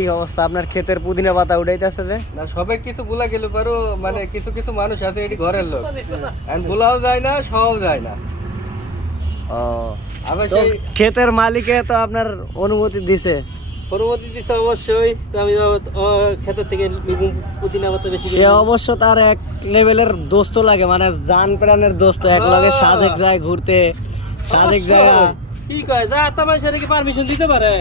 কি অবস্থা আপনার ক্ষেতের পুদিনা পাতা উঠাইতেছে যে? না সবাই কিছু ভুলা গেল পারো, মানে কিছু কিছু মানুষ আছে এটি ঘরের লোক, ভুলাও যায় না, সব যায় না। ও আবার তো সেই ক্ষেতের মালিকে তো আপনার অনুমতি দিছে। অনুমতি দিচ্ছে অবশ্যই। তো আমি ক্ষেতের থেকে পুদিনা পাতা বেশি সে অবশ্য তার এক লেভেলের দোস্ত লাগে, মানে জান প্রাণের দোস্ত। এক লগে সাজেক যায় ঘুরতে, সাজেক যায়। কি কয় যা তোমার সেটা কি পারমিশন দিতে পারে?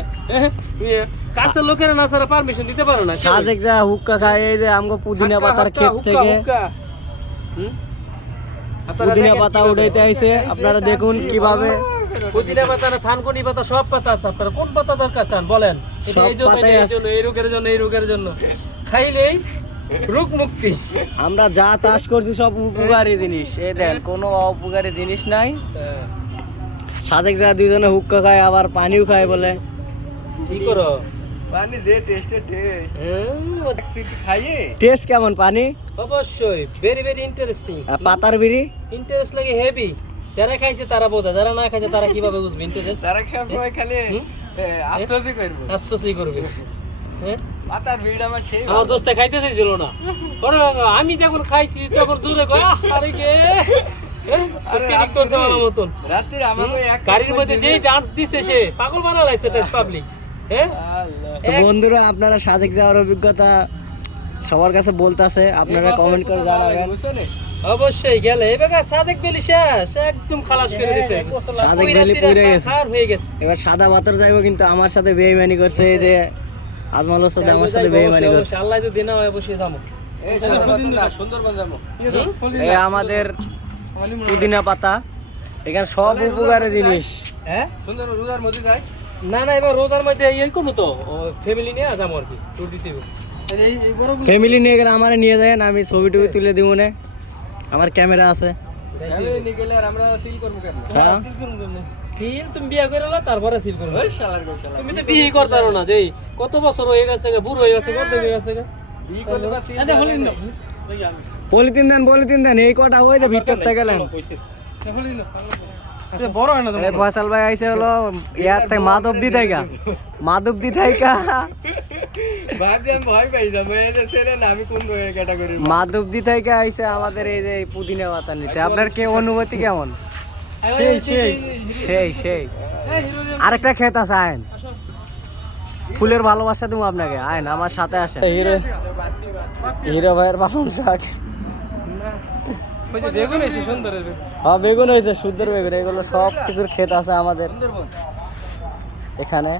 কাছের লোকেরা না ছাড়া পারমিশন দিতে পারো না। সাজেক যায় হুক্কা খায়, এই যে আমগো পুদিনা পাতার ক্ষেত থেকে পুদিনা পাতা উঠাইতে আইছে। আপনারা দেখুন কিভাবে পুদিনা পাতা না থানকুনি পাতা সব পাতা আছে। আপনারা কোন পাতা দরকার চান বলেন? এটা সব এই জন্য, পাতাই এই আছে। জন্য, এই রোগের জন্য, এই রোগের জন্য খাইলেই রোগ মুক্তি। আমরা যা চাষ করছি সব উপকারী জিনিস। এই দেন কোনো অপকারী জিনিস নাই। সাজেক যায় দুইজনে হুক্কা খায়, আবার পানিও খায় বলে। কি করো? পানি যে টেস্টে টেস্ট খাইয়ে টেস্ট কেমন পানি? অবশ্যই ভেরি ভেরি ইন্টারেস্টিং। আর পাতার বিড়ি ইন্টারেস্ট লাগে হেভি। যারা খাইছে তারা বোঝে, যারা না খাইছে তারা কিভাবে বুঝবে ইন্টারেস্ট? তারা খেয়ে খালি আফসোসই করবো, আফসোসই করবে। হ্যাঁ, পাতার ভিড় আমার সেই আমার দোস্তে খাইতে চাইছিল না। ওরে আমি যখন খাইছি তখন জোরে কয় আরে কে রাত্রে আমাকে এক গাড়ির মধ্যে যেই ডান্স দিছে সে পাগল বানা লাইছে পাবলিক। হ্যাঁ, তো বন্ধুরা, আপনারা সাজেক যাওয়ার অভিজ্ঞতা সবার কাছে বলতাছে, আপনারা কমেন্ট করে জানাবেন। অবশ্যই গেলে এবার সাদেক পেলি শেষ একদম খালাস করে দিছে। সাদেক ভ্যালি পুড়ে গেছে। আর হয়ে গেছে। এবার সাদা মাতর যাইবো, কিন্তু আমার সাথে বেইমানি করছে। এই যে আজমলের সাথে আমার সাথে বেইমানি করছে। আল্লাহ যদি না হয় বসে যাবো। এই সুন্দরবন যাবো। এই আমাদের পুদিনা পাতা, এখানে সব উপকারী জিনিস। হ্যাঁ, সুন্দর রোজার মধ্যে যায় না না এবার রোজার মধ্যে এই করবো তো ফ্যামিলি নিয়ে যাবো আর কি, ট্যুর দিতে। ফ্যামিলি নিয়ে গেলে আমারে নিয়ে যায়, আমি ছবি টবি তুলে দিব না, আমার ক্যামেরা আছে। ফ্যামিলি নিয়ে গেলে আর আমরা সিল করবো কেমন? হ্যাঁ, ফিল তুমি বিয়ে করে নাও তারপরে ফিল করবে। ওই শালার গো শালা, তুমি তো বিয়ে করতে পারো না, যে কত বছর হয়ে গেছে, বুড়ো হয়ে গেছে, কত হয়ে গেছে। বিয়ে করলে বা সিল পলিথিন দেন, এই কটা হয়ে যে ভিতর থেকে গেলেন। ফয়সাল ভাই আইসে হলো ইয়ার থেকে মাধবদী থেকে, মাধবদী থেকে ভাবছি আমি ভয় পাই যাবো, এই যে ছেলে না আমি কোন ক্যাটাগরির। মাধবদী থেকে আইসে আমাদের এই যে পুদিনা পাতা নিতে। আপনার কি অনুভূতি কেমন? সেই আরেকটা ক্ষেত আছে, আইন ফুলের ভালোবাসা তুমি আপনাকে, আইন আমার সাথে আসেন। হিরো ভাইয়ের পালন শাক, বেগুন হয়েছে সুন্দর। হ্যাঁ বেগুন হয়েছে, সুন্দর বেগুন। এগুলো সব কিছুর ক্ষেত আছে আমাদের এখানে।